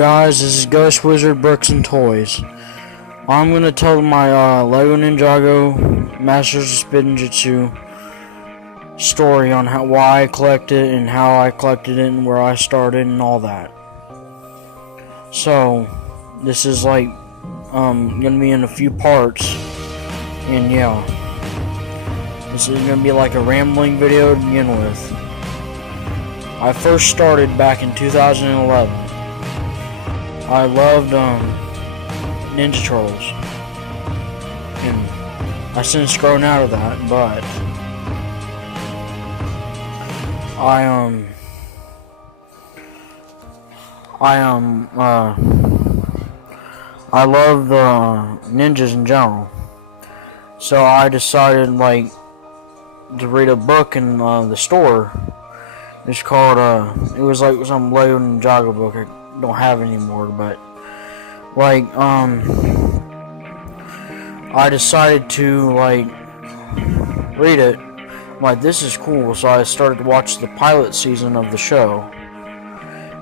guys, this is Ghost Wizard Bricks and Toys. I'm going to tell my LEGO Ninjago Masters of Spinjitzu story on why I collected it and how I collected it and where I started and all that. So, this is like going to be in a few parts, and yeah, this is going to be like a rambling video to begin with. I first started back in 2011. I loved Ninja Turtles, and I since grown out of that, but I love the ninjas in general, so I decided like to read a book in the store. It's called it was like some LEGO Ninjago book. I don't have anymore, but like I decided to like read it. I'm like, this is cool, so I started to watch the pilot season of the show,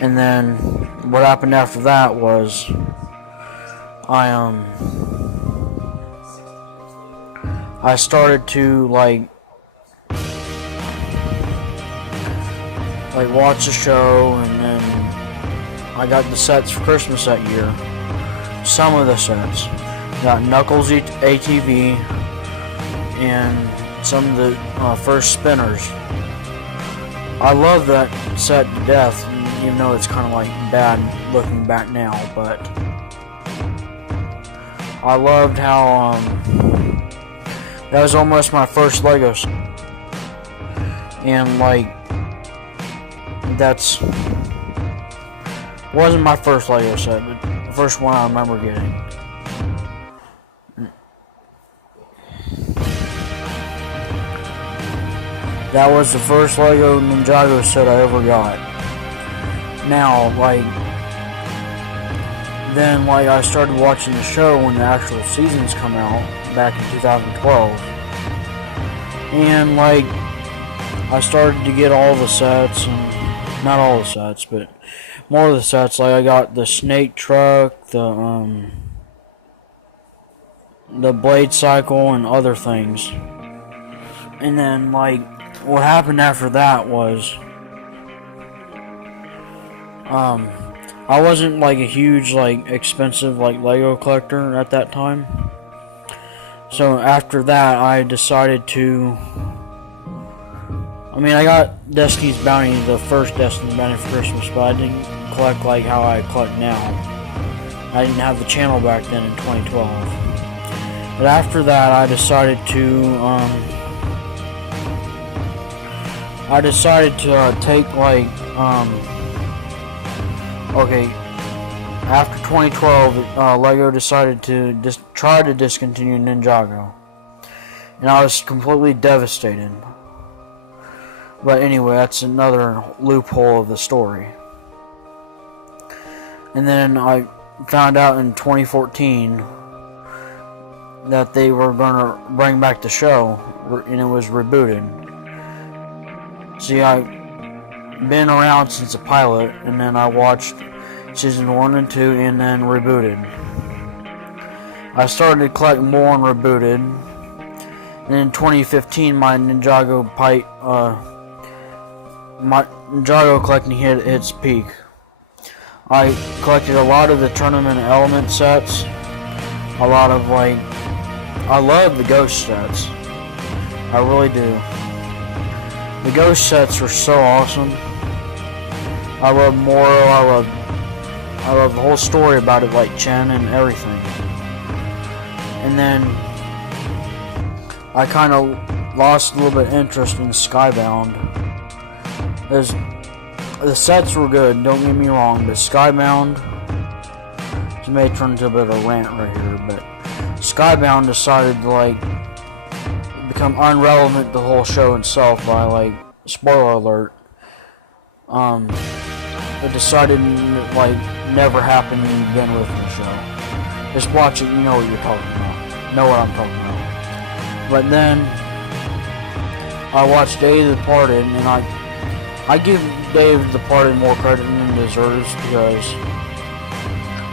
and then what happened after that was I started to like watch the show, and then I got the sets for Christmas that year. Some of the sets. Got Knuckles ATV and some of the first spinners. I love that set to death, even though it's kind of like bad looking back now, but I loved how that was almost my first LEGO set. And like that's wasn't my first LEGO set, but the first one I remember getting. That was the first LEGO Ninjago set I ever got. Now, then I started watching the show when the actual seasons come out back in 2012, and I started to get all the sets, and not all the sets, but more of the sets. Like I got the snake truck, the blade cycle, and other things. And then what happened after that was I wasn't a huge expensive LEGO collector at that time. So after that I decided to I got Destiny's Bounty, the first Destiny's Bounty for Christmas, but I didn't collect how I collect now. I didn't have the channel back then in 2012. But after that I decided to take after 2012, LEGO decided to try to discontinue Ninjago, and I was completely devastated. But anyway, that's another loophole of the story. And then I found out in 2014 that they were going to bring back the show, and it was rebooted. See, I've been around since the pilot, and then I watched season 1 and 2, and then rebooted. I started to collect more and rebooted. And in 2015, my Ninjago collecting hit its peak. I collected a lot of the tournament element sets, a lot of I love the ghost sets. I really do. The ghost sets were so awesome. I love Moro, I love the whole story about it, like Chen and everything. And then I kind of lost a little bit of interest in Skybound. The sets were good, don't get me wrong, but Skybound, this may turn into a bit of a rant right here, but Skybound decided to become unrelevant the whole show itself by spoiler alert. It decided never happened again with the show. Just watch it, you know what you're talking about. Know what I'm talking about. But then I watched Day of the Departed, and I give Day of the Departed more credit than he deserves, because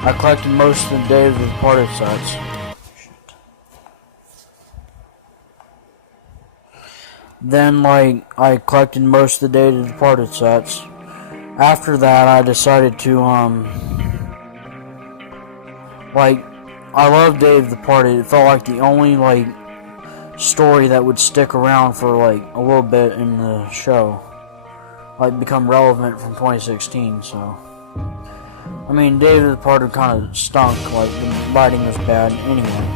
I collected most of the Day of the Departed sets. Then, like, I collected most of the Day of the Departed sets. After that, I decided to, like, I love Day of the Departed. It felt like the only, like, story that would stick around for, like, a little bit in the show. Like, become relevant from 2016, so. I mean, Day of the Departed kind of stunk, like, the writing was bad anyway.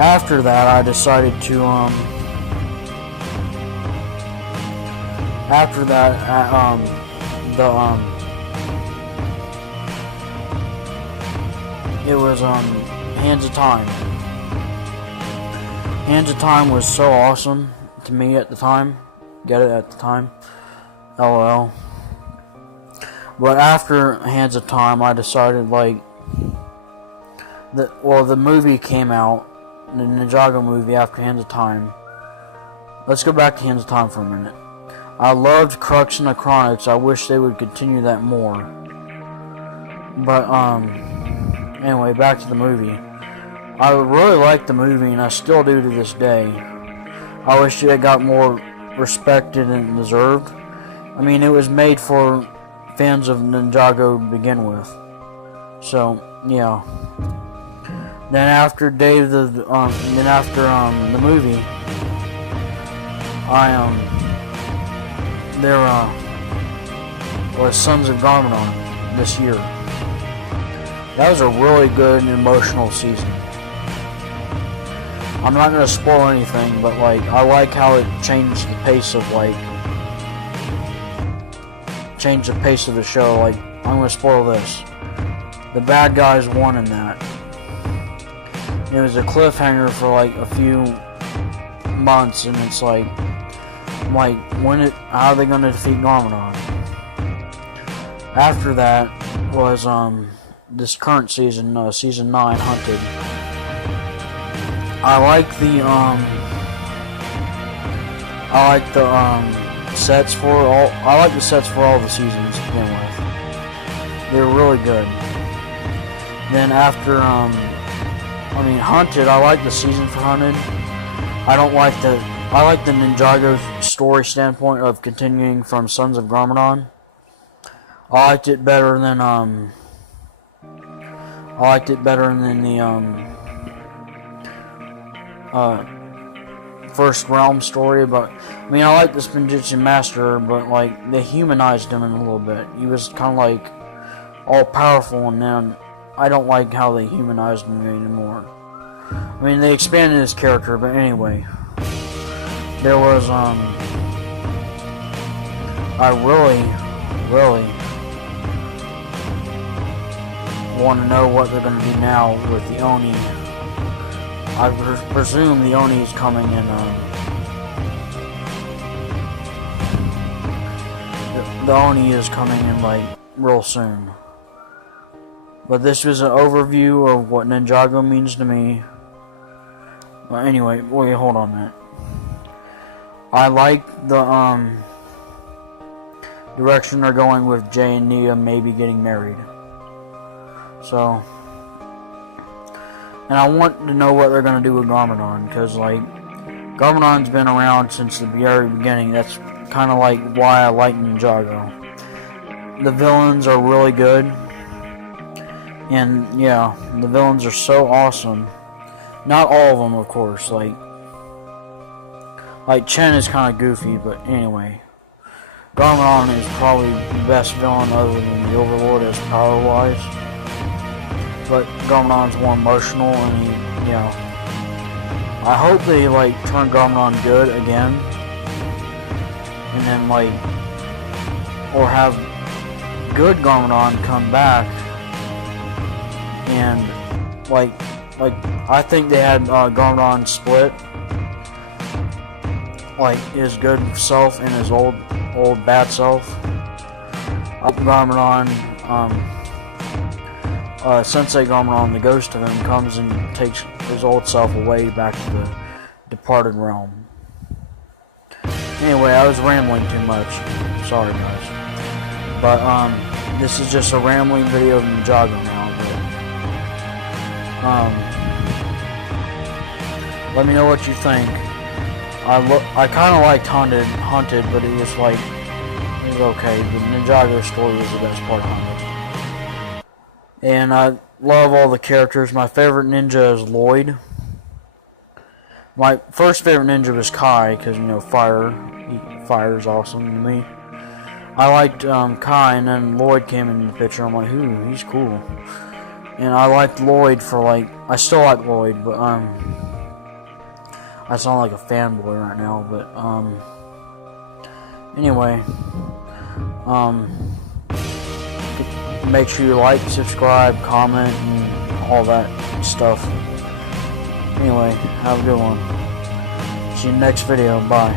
After that, I decided to, after that, it was, Hands of Time. Hands of Time was so awesome to me at the time. Get it at the time. LOL. But after Hands of Time, I decided, like, the movie came out, the Ninjago movie after Hands of Time. Let's go back to Hands of Time for a minute. I loved Crux and the Chronics. I wish they would continue that more. But, anyway, back to the movie. I really liked the movie, and I still do to this day. I wish it got more respected and deserved. I mean, it was made for fans of Ninjago to begin with. So, yeah. Then after the movie, there was Sons of Garmadon this year. That was a really good and emotional season. I'm not going to spoil anything, but like I like how it changed the pace of the show. Like, I'm going to spoil this. The bad guys won in that. It was a cliffhanger for like a few months, and it's like how are they going to defeat Garmadon? After that was this current season, season 9, Hunted. I like the sets for all. I like the sets for all the seasons to begin with. They're really good. Then after Hunted, I like the season for Hunted. I like the Ninjago story standpoint of continuing from Sons of Garmadon. I liked it better than the First Realm story, but I mean, I like the Spinjitzu Master, but like they humanized him in a little bit. He was kind of like all powerful, and then I don't like how they humanized him anymore. I mean, they expanded his character, but anyway, there was I really want to know what they're going to do now with the Oni. I presume the Oni is coming in, the Oni is coming in, like, real soon. But this was an overview of what Ninjago means to me. Well, anyway, wait, hold on a minute. I like the, direction they're going with Jay and Nia maybe getting married. So, and I want to know what they're going to do with Garmadon, because, like, Garmadon's been around since the very beginning. That's kind of, like, why I like Ninjago. The villains are really good. And, yeah, the villains are so awesome. Not all of them, of course. Like Chen is kind of goofy, but anyway. Garmadon is probably the best villain other than the Overlord as power-wise. But Garmadon's more emotional, and he, you know, I hope they, like, turn Garmadon good again, and then, like, or have good Garmadon come back, and, like, I think they had Garmadon split, like, his good self and his old bad self. Garmadon, Sensei Garmadon, the ghost of him, comes and takes his old self away back to the departed realm. Anyway, I was rambling too much. Sorry, guys. But, this is just a rambling video of Ninjago now, but let me know what you think. I kind of liked Hunted, but it was like, it was okay. The Ninjago story was the best part of Hunted. And I love all the characters. My favorite ninja is Lloyd. My first favorite ninja was Kai, because, you know, fire is awesome to me. I liked Kai, and then Lloyd came in the picture. I'm like, ooh, he's cool. And I liked Lloyd for, like, I still like Lloyd, but I sound like a fanboy right now, but anyway, make sure you like, subscribe, comment, and all that stuff. Anyway, have a good one. See you next video. Bye.